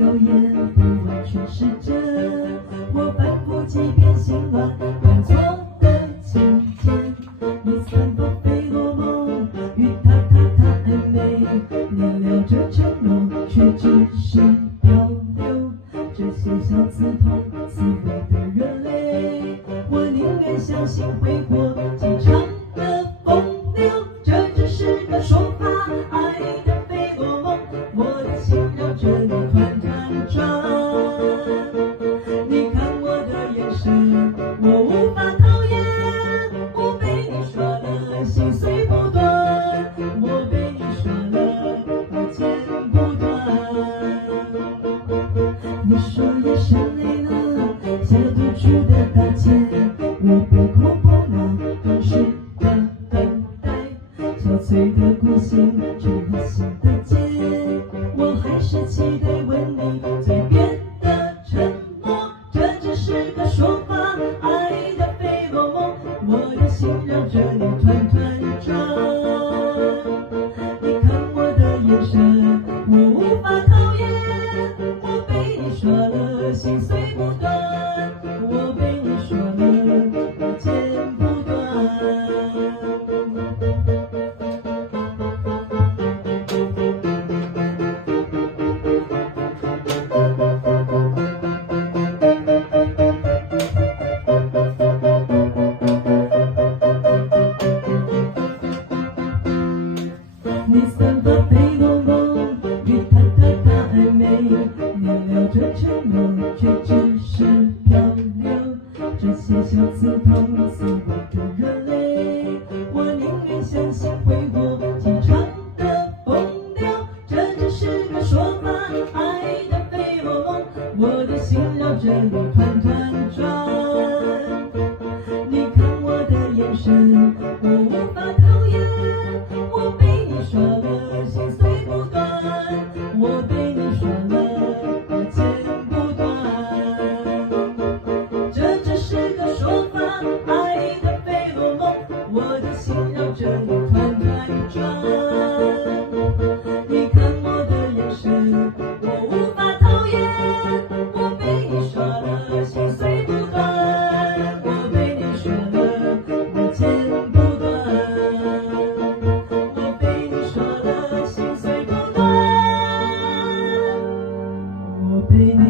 流言不完全是真，我反复几遍心乱乱错的情节，你散发费洛蒙，与他暧昧，你聊着承诺，却只是漂流。这些小刺痛，刺猬的热泪，我宁愿相信挥霍几场的风流，这只是个说法，爱的费洛蒙，我的心绕着你团团转。你看我的眼神，我无法讨厌，我被你耍了，心碎不断，我被你耍了，我剪不断。你说夜深累了，想要退出的大街，我不哭不闹，忠实的等待，憔悴的孤星，却和心的结，我还是期待吻你嘴边的沉默，这只是个说法，爱的费洛蒙，我的心绕着你团团转。你看我的眼神，我无法讨厌，我被你耍了，心碎不断，我被你耍了，我剪不断。你散发费洛蒙，与他暧昧，你聊着承诺，却只是漂流。这些小刺痛，刺猬的热泪，我宁愿相信挥霍几场的风流，这只是个说法，爱的费洛蒙，我的心绕着你团团转。你看我的眼神，我无法讨厌，我被你耍了，心碎不断，我被你耍了，我剪不断。这只是个说法，爱的费洛蒙，我的心绕着你团团转。你看我的眼神，我无法讨厌，我被你耍了，心碎不断，我被你耍了，我剪不断，我被你耍了，心碎不断，我被你